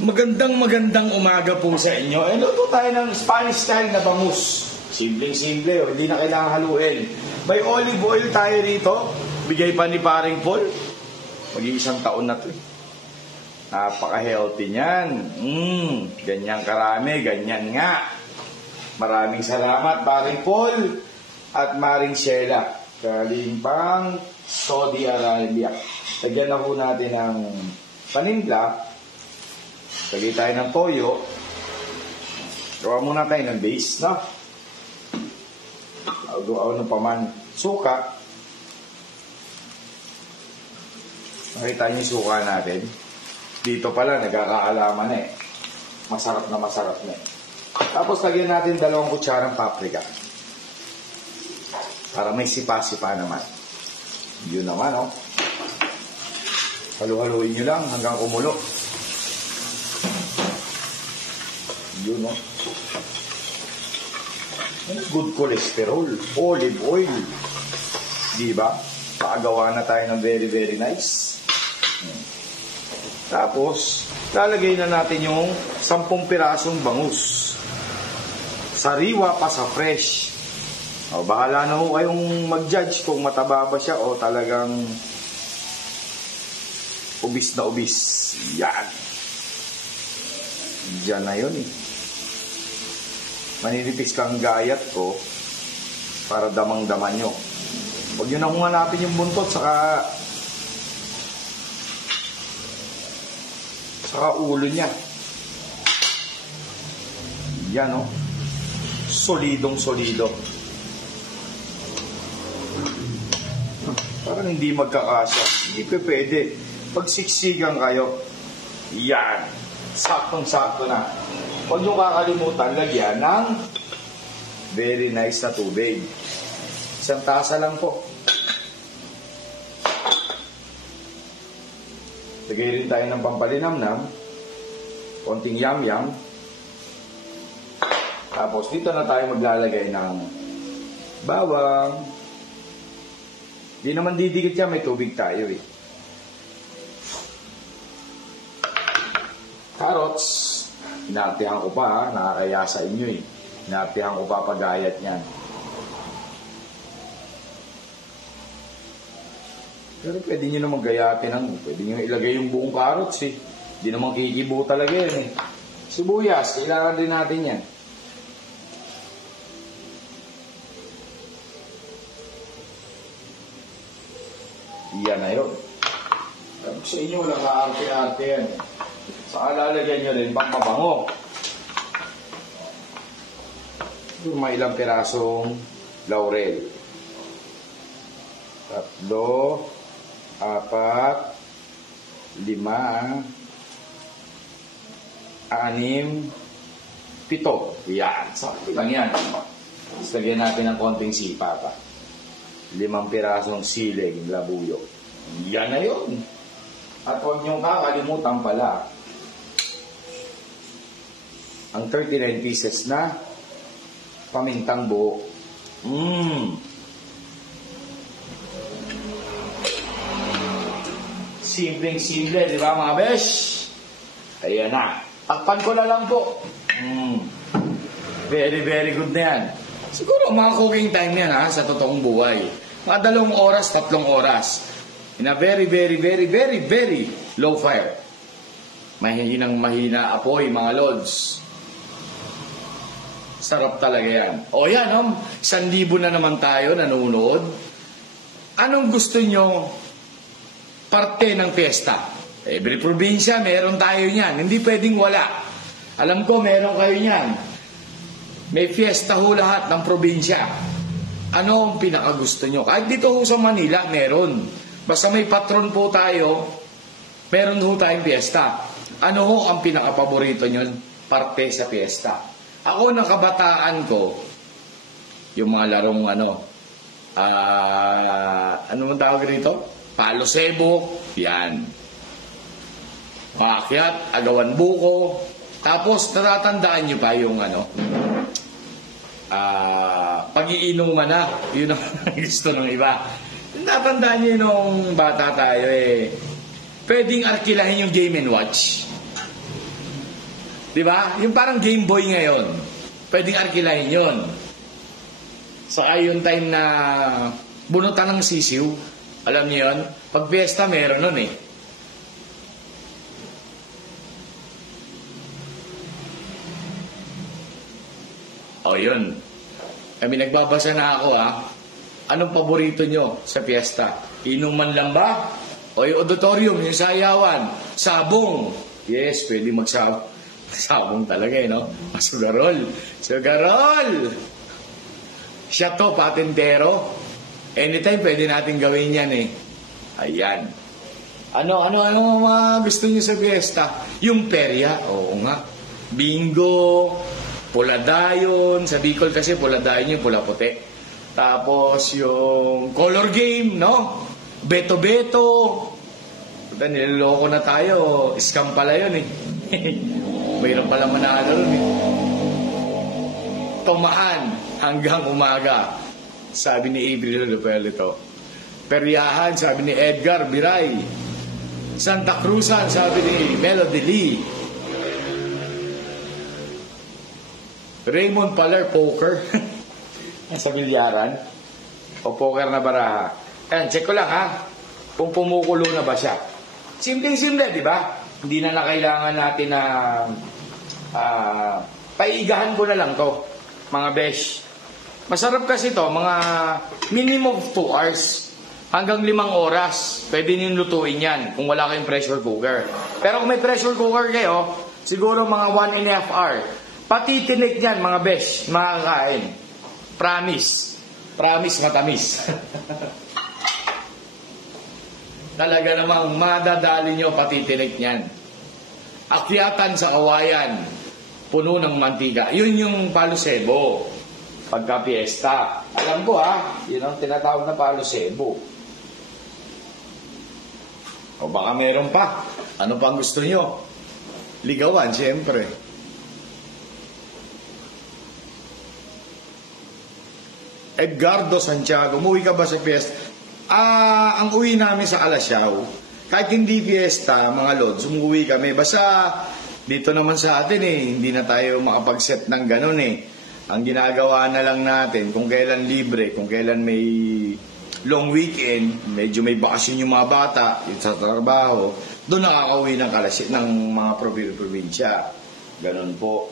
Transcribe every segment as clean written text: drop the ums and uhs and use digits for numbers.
Magandang umaga po sa inyo. Luto tayo ng Spanish style na bangus. Simpleng-simple, hindi na kailangan haluin. May olive oil tayo rito. Bigay pa ni Paring Paul. Mag-iisang taon na to. Napaka-healthy niyan. Ganyan karami, ganyan nga. Maraming salamat, Paring Paul at Maring Sheila. Galing pang Saudi Arabia. Lagyan na po natin ng paninda. Lagay tayo ng toyo. Gawa muna tayo ng base, no? Ano pa man. Suka. Nakita niyo yung suka natin. Dito pala, nagkakaalaman na eh. Masarap na eh. Tapos lagyan natin 2 kutsarang paprika. Para may sipa-sipa naman. Yun naman, oh. Halu-haluin nyo lang hanggang kumulo. Yun, oh. Good cholesterol. Olive oil. Diba? Pakagawa na tayo ng very, very nice. Tapos, lalagay na natin yung 10 pirasong bangus. Sariwa pa sa fresh. O, bahala na ho kayong mag-judge kung mataba ba siya o talagang ubis na ubis. Yan. Diyan na yun eh. Maninipis kang gayat ko para damang-daman nyo. Huwag nyo na kung hanapin yung buntot saka ulo niya. Yan o. Solidong-solido. Parang hindi magkakasya. Hindi pa pwede. Pag siksikan kayo, yan. Saktong-sakto na. Huwag nyo kakalimutan lagyan ng very nice na tubig. 1 tasa lang po. Lagay rin tayo ng pampalinamnam. Konting yam-yam. Tapos dito na tayo maglalagay ng bawang. Di naman didikit yan, may tubig tayo eh. Carrots. Inaartihan ko pa ha, nakakaya sa inyo eh. Inaartihan ko pa pagayat niyan. Pero pwede nyo naman gayatin pwede nyo ilagay yung buong carrots eh. Hindi naman kikibo talaga yan eh. Sibuyas, kailangan din natin yan. Iyan na yun. Sa inyo walang kaarte-arte yan. Saka lalagyan nyo rin pang mabango. May ilang pirasong laurel. 3, 4, 5, 6, 7, Yan. Sakto lang yan. Tapos lagyan natin ng konting sipa pa. 5 pirasong siling labuyo. Yan na yun. At huwag niyong kakalimutan pala ang 39 pieces na pamintang buo. Simpleng-simple, di ba mga besh? Ayan na. Takpan ko na lang po. Very, very good na yan. Siguro mga cooking time yan ha, sa totoong buhay. Mga 2 oras, 3 oras. In a very, very, very, very, very low fire. Mahina apoy, mga lods. Sarap talaga yan. O yan, 1,000 na naman tayo nanonood. Anong gusto nyo parte ng fiesta? Every probinsya, meron tayo niyan. Hindi pwedeng wala. Alam ko, meron kayo niyan. May fiesta ho lahat ng probinsya. Ano ang pinakagusto nyo? Kahit dito ho sa Manila, meron. Basta may patron po tayo, meron ho tayong fiesta. Ano ho ang pinakapaborito nyo parte sa fiesta? Ako ng kabataan ko, yung mga larong ano man tawag rito? Palo sebo, yan. Paakyat, agawan buko. Tapos natatandaan nyo pa yung pag-iinuman na. Yun ang gusto ng iba. Natatandaan nyo nung bata tayo eh. Pwedeng arkilahin yung Game & Watch. Di ba? Yung parang Game Boy ngayon. Pwedeng arkilahin yun. Saka yung time na bunutan ng sisiw. Alam niyo yun? Pag fiesta, meron nun eh. O yun. Kami nagbabasa na ako ha. Anong paborito nyo sa fiesta? Inuman lang ba? O yung auditorium, yung sayawan? Sabong? Yes, pwede magsabong. Sabong talaga eh, no? Sugarol. Sugarol! Siya to, patintero. Anytime pwede natin gawin yan eh. Ayan. Ano mga gusto nyo sa fiesta? Yung perya, oo nga. Bingo, puladayon. Sa Bicol kasi puladayon yung pula-puti. Tapos yung color game, no? Beto-beto. Niloloko na tayo. Scam pala yun eh. Mayroon pala manalo rin eh. Tumaan hanggang umaga. Sabi ni April Lupelito. Peryahan, sabi ni Edgar Biray. Santa Cruzan, sabi ni Melody Lee. Raymond Paler, poker. Sa bilyaran. O poker na baraha. Ayan, check ko lang ha. Kung pumukulo na ba siya. Simpleng-simple, di ba? Hindi na kailangan natin na paigahan ko na lang to, mga besh. Masarap kasi to, mga minimum 2 hours hanggang 5 oras. Pwede nyo lutuin yan kung wala kayong pressure cooker. Pero kung may pressure cooker kayo, siguro mga 1.5 hour. Pati tinik yan, mga besh, makakain. Promise. Promise, matamis. Talaga namang madadali nyo pati tinik yan. Akyatan sa kawayan, puno ng mantika. Yun yung palo sebo. Pagka fiesta. Alam ko ha, yun ang tinatawag na palo sebo. O baka meron pa. Ano pa ang gusto nyo? Ligawan, siyempre. Edgardo Santiago, umuwi ka ba sa fiesta? Ang uwi namin sa Calasiao, kahit hindi fiesta, mga lods, umuwi kami. Basta dito naman sa atin hindi na tayo makapag-set ng ganun eh. Ang ginagawa na lang natin, kung kailan libre, kung kailan may long weekend, medyo may bakasyon yung mga bata, yung sa trabaho, doon nakakauwi ng mga probinsya. Ganun po.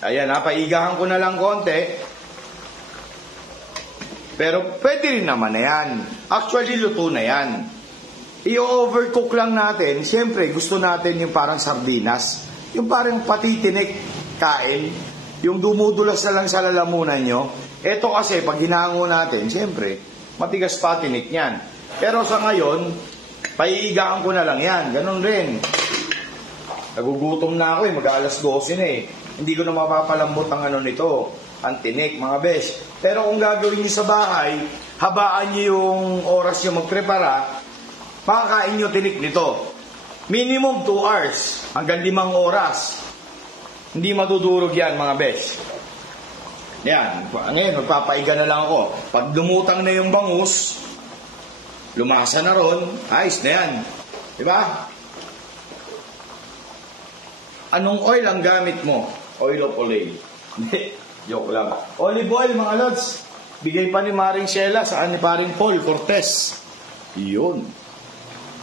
Ayan, paigahan ko na lang konti. Pero pwede rin naman na yan. Actually, luto na yan. I-overcook lang natin. Siyempre, gusto natin yung parang sardinas. Yung parang patitinik, kain. Yung dumudulas na lang sa lalamunan nyo. Ito kasi, pag hinango natin, siyempre, matigas patinik yan. Pero sa ngayon, paiigaan ko na lang yan. Ganun rin. Nagugutom na ako mag-alas 12 na eh. Hindi ko na mapapalambot ang nito. Ang tinik, mga besh. Pero kung gagawin niyo sa bahay, habaan niyo yung oras niyo magprepara, makakain niyo tinik nito. Minimum 2 hours, hanggang 5 oras. Hindi madudurog yan, mga besh. Yan. Ngayon, magpapaiga na lang ako. Pag lumutang na yung bangus, lumasa na ron, ayos na yan. Diba? Anong oil ang gamit mo? Oil of olive. Joke lang. Olive oil, mga lods. Bigay pa ni Maring Sheila sa ni Paring Paul Cortez. Yun.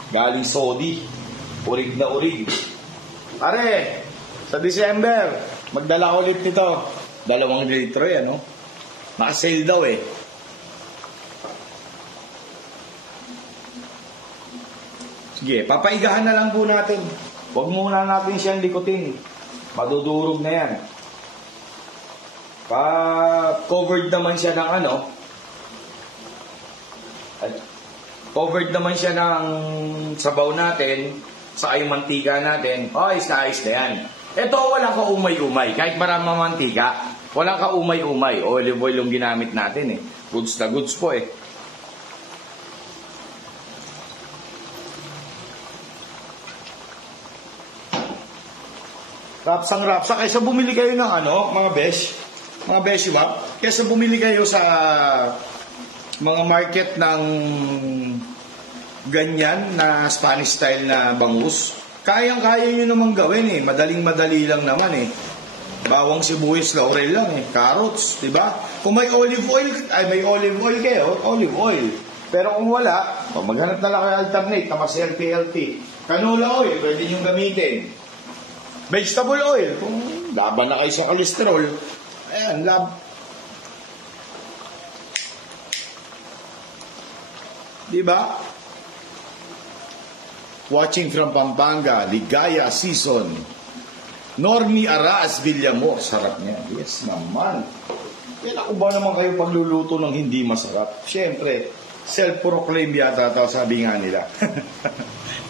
Galing Saudi. Urig na urig. Pare, sa December, magdala ulit nito. 2 litro yan, no? Naka-sale daw eh. Sige, papaigahan na lang po natin. Huwag muna natin siyang likutin. Madudurog na yan. Covered naman siya ng covered naman siya ng sabaw natin, sa yung mantika natin. Ayos na yan. Ito, walang kaumay-umay. Kahit maraming mantika, walang kaumay-umay. Olive oil yung ginamit natin eh. Goods na goods po eh. Rapsang-rapsa. Kaysa bumili kayo ng mga besh. Mga beshi-wap, kaysa bumili kayo sa mga market ng ganyan na Spanish style na bangus, Kayang-kaya nyo naman gawin eh. Madaling-madali lang naman eh. Bawang sibuyas, laurel lang eh. Carrots, di ba? Kung may olive oil, may olive oil kayo, olive oil. Pero kung wala, maghanap na lang kayo alternate na mas healthy. Canola oil, pwede nyo gamitin. Vegetable oil, kung laban na kayo sa cholesterol, ayan, di ba? Watching from Pampanga, Ligaya Season. Normi Aras Villamor, sarap niya. Yes naman. Yan ako ba naman kayo pagluluto ng hindi masarap? Siyempre, self-proclaim yata ito, sabi nga nila.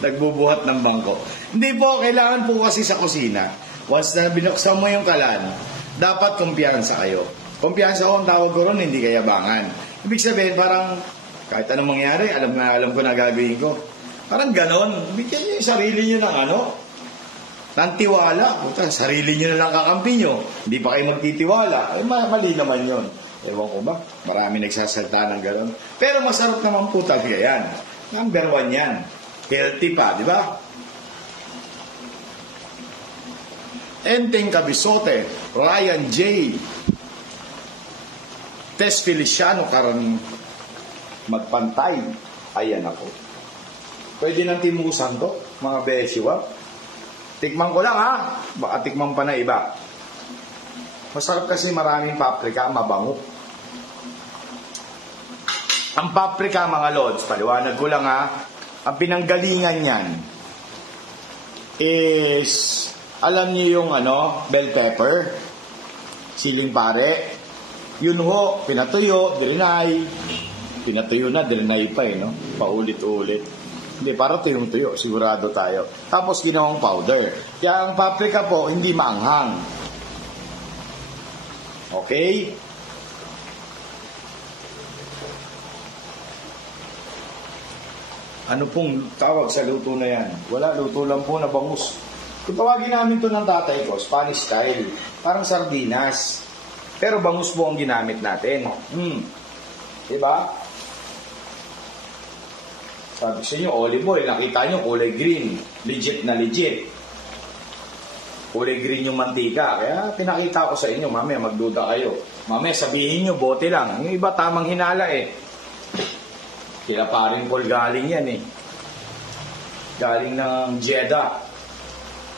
Nagbubuhat ng bangko. Hindi po, kailangan po kasi sa kusina. Once na binuksan mo yung kalan, dapat kumpiyansa kayo. Kumpiyansa ko ang tawag ko ron, hindi kayabangan. Ibig sabihin, parang kahit anong mangyari, alam ko na gagawin ko. Parang ganon. Bigyan nyo yung sarili nyo ng ng tiwala. Puta, sarili nyo na lang kakampi nyo. Hindi pa kayo magtitiwala. Ay, mali naman yun. Ewan ko ba? Marami nagsasalta ng ganon. Pero masarap naman po talaga yan. Number 1 yan. Healthy pa, di ba? Enteng Cabisote, Ryan J. Tess Feliciano, Karan Magpantay. Ayan ako. Pwede nang timusan to, mga besiwa. Tikman ko lang ha. Baka tikman pa na iba. Masarap kasi maraming paprika, mabango. Ang paprika, mga lods, paliwanag ko lang ha. Ang pinanggalingan yan is, alam niyo yung bell pepper, siling pare. Yun ho, pinatuyo, dirinay. Pinatuyo na, dirinay pa no? Paulit-ulit. Hindi, para tuyong-tuyo, sigurado tayo. Tapos ginawang powder. Kaya ang paprika po, hindi maanghang. Okay? Ano pong tawag sa luto na yan? Wala, luto lang po na bangus. Kung tawagin namin to ng tatay ko, Spanish style. Parang sardinas. Pero bangus po ang ginamit natin. Diba? Sabi sa inyo, olive oil, nakita nyo, kulay green. Legit na legit. Kulay green yung mantika. Kaya pinakita ko sa inyo, mamaya magduda kayo. Mamaya sabihin nyo, bote lang. Yung iba tamang hinala eh. Kila parin Paul galing yan eh. Galing ng Jeddah.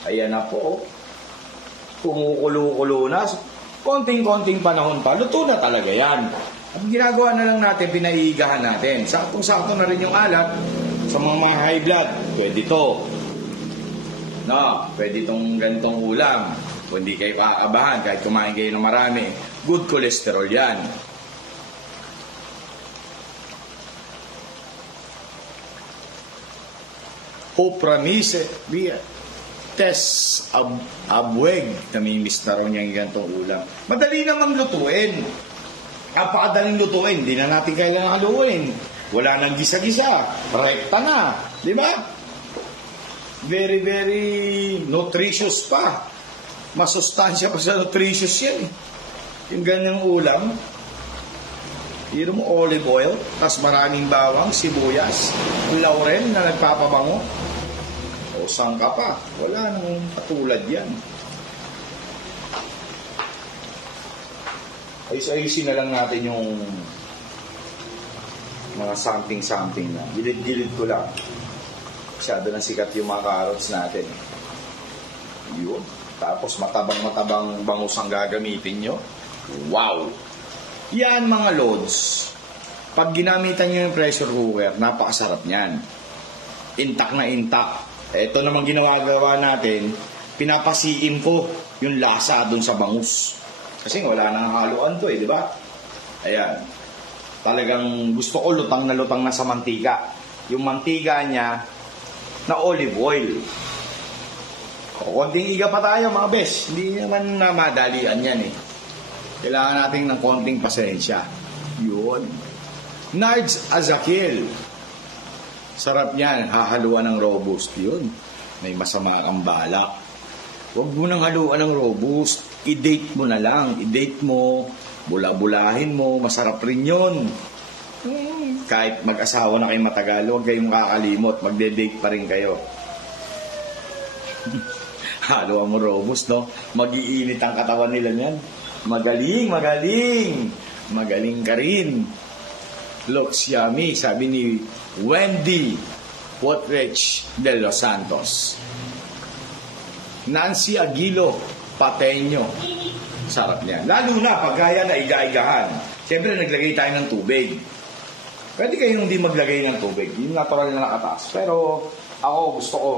Ayan na po. Kumukulo-kulo na. Konting-konting panahon pa. Luto na talaga yan. Ang ginagawa na lang natin, pinaiigahan natin. Saktong-sakto na rin yung alat sa mga high blood. Pwede to. No, pwede itong ganitong ulam. Kung hindi kayo kakabahan, kahit kumain kayo ng marami, good cholesterol yan. Opramise, Tess Abweg, namimiss na raw niya yung ganitong ulam. Madali namang lutuin. Napakadaling lutuin, hindi na natin kailangan haluin. Wala nang gisa-gisa, rekta na, di ba? Very, very nutritious pa. Masustansya pa sa nutritious yan. Yung ganyang ulam, hiro mo olive oil, tas maraming bawang, sibuyas, laurel na nagpapabango. O sangka pa, wala nang katulad yan. Ayos-ayusin na lang natin yung mga something na. Gilid-gilid ko lang. Masyado nang sikat yung mga carrots natin. Yun. Tapos matabang bangus ang gagamitin nyo. Wow! Yan mga loads. Pag ginamitan nyo yung pressure cooker, napakasarap niyan. Intact na intact. Ito naman ginagawa natin, pinapasiin ko yung lasa dun sa bangus. Kasi wala nang haluan to di ba? Ayan. Talagang gusto ko lutang na sa mantika. Yung mantika niya na olive oil. Konting iga pa tayo mga bes. Hindi naman na madalian yan eh. Kailangan natin ng konting pasensya. Yun. Nards Azakil. Sarap yan. Hahaluan ng robust. Yun. May masama ang balak. Huwag mo nang haluan ng robust. I-date mo na lang. I-date mo. Bula-bulahin mo. Masarap rin yun. Kahit mag-asawa na kayo matagal, huwag kayong makakalimot. Magde-date pa rin kayo. Halo mo robust, no? Mag-iinit ang katawan nila niyan. Magaling, magaling. Magaling ka rin. Looks yummy, sabi ni Wendy Potrich de Los Santos. Nancy Aguilo Pateño. Sarap niyan. Lalo na pag gaya na iga-igahan. Siyempre naglagay tayo ng tubig. Pwede kayong hindi maglagay ng tubig. Yung natural na nakataas. Pero ako gusto ko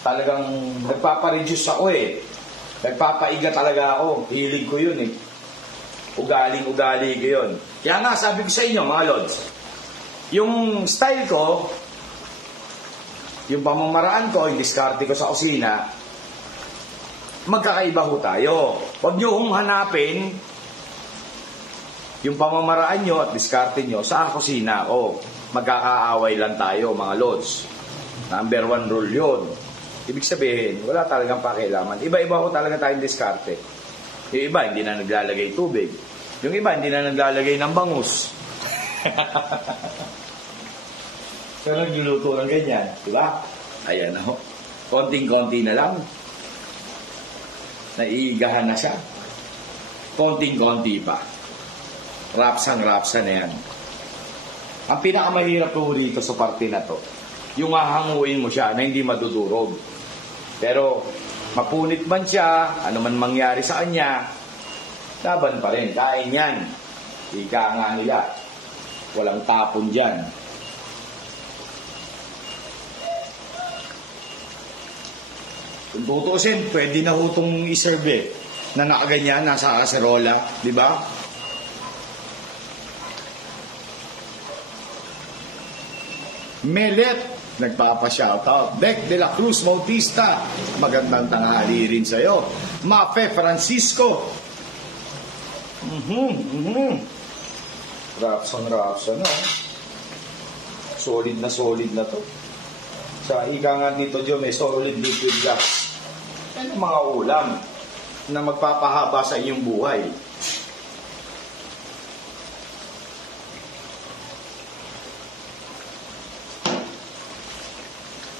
talagang nagpapareduce ako eh. Nagpapaiga talaga ako. Hilig ko yun eh. Ugaling-ugali ko yun. Kaya nga sabi ko sa inyo mga lods, yung style ko, yung pamamaraan ko, yung diskarte ko sa kusina, magkakaiba ho tayo. Huwag nyo hong hanapin yung pamamaraan nyo at diskarte nyo sa kusina ko. Magkakaaway lang tayo mga lods. Number 1 rule yun. Ibig sabihin, wala talagang pakialaman. Iba-iba ko talaga tayong diskarte. Yung iba, hindi na naglalagay tubig. Yung iba, hindi na naglalagay ng bangus. So, nagluluto ng ganyan. Diba? Ayan o. Konting-konti na lang. Naiigahan na siya. Konting-konti pa. Rapsang-rapsa na yan. Ang pinakamahirap ko rito sa parte na to, yung hahanguin mo siya na hindi madudurog. Pero, mapunit man siya, ano man mangyari sa kanya, laban pa rin. Kain yan. Ika nga nila. Walang tapon dyan. Kung tutusin, pwede na hutong iserve eh. Na nakaganyan, nasa kaserola. Di ba? Melet, nagpapa-shoutout. Beck de la Cruz Bautista, magandang tanghali rin sa'yo. Mafe Francisco. Rapson, no? Solid na to. Sa ika nga dito, Diyo, may solid liquid gas. Yan ang mga ulam na magpapahaba sa inyong buhay.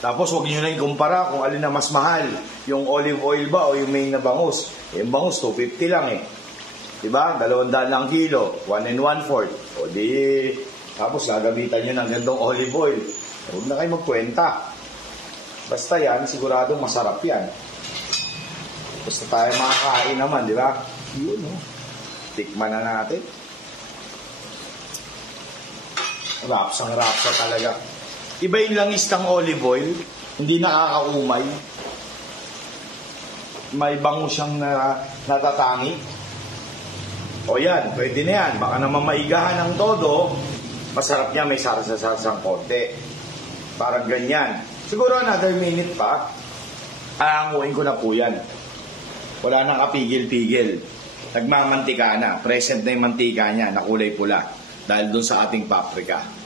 Tapos huwag nyo na ikumpara kung alin na mas mahal. Yung olive oil ba o yung main na bangus. Yung bangus, 250 lang eh. Diba? 200 lang kilo. 1 1/4. O di, tapos gagamitan nyo ng gandong olive oil. Huwag na kayo magkwenta. Basta yan, siguradong masarap yan. Basta tayo makakain naman, di ba? Yun, oh. Tikman na natin. Rapsang-rapsa talaga. Iba yung langistang olive oil, hindi nakakaumay. May bango siyang natatangi. O yan, pwede na yan. Baka naman maigahan ng todo, masarap niya, may sarsa-sarsang konti. Parang ganyan. Siguro another minute pa, aanguin ko na po yan. Wala nang kapigil-pigil. Nagmamantika na. Present na yung mantika niya, na kulay pula. Dahil dun sa ating paprika.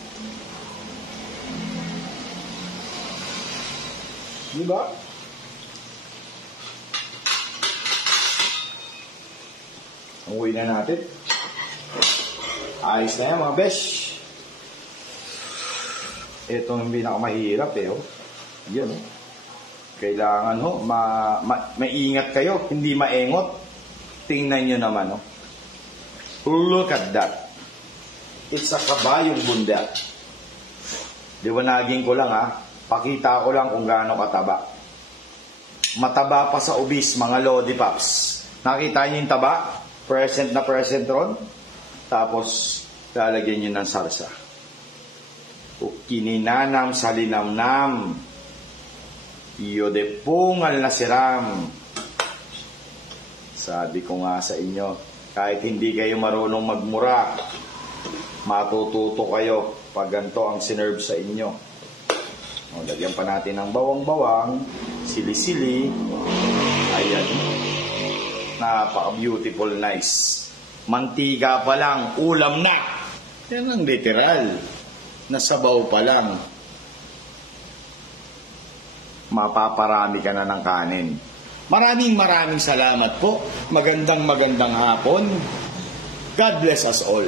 Diba? Uwi na natin. Ayos na yan mga besh. Ito ang pinakamahirap eh. Oh. Yan oh. Kailangan ho, maingat kayo, hindi maengot. Tingnan nyo naman oh. Look at that. It's a kabayong bunda. Liwanagin ko lang ha. Pakita ko lang kung gaano kataba. Mataba pa sa ubis, mga Lodi Pops. Nakita nyo yung taba? Present na present ron. Tapos, lalagyan nyo ng sarsa. Kininanam sa linamnam. Iyo de pungal na siram. Sabi ko nga sa inyo, kahit hindi kayo marunong magmura, matututo kayo pag ganito ang sinerve sa inyo. O, lagyan pa natin ng bawang-bawang, sili-sili. Ayan. Napaka-beautiful, nice. Mantika pa lang, ulam na. Yan ang literal. Nasabaw pa lang. Mapaparami ka na ng kanin. Maraming salamat po. Magandang hapon. God bless us all.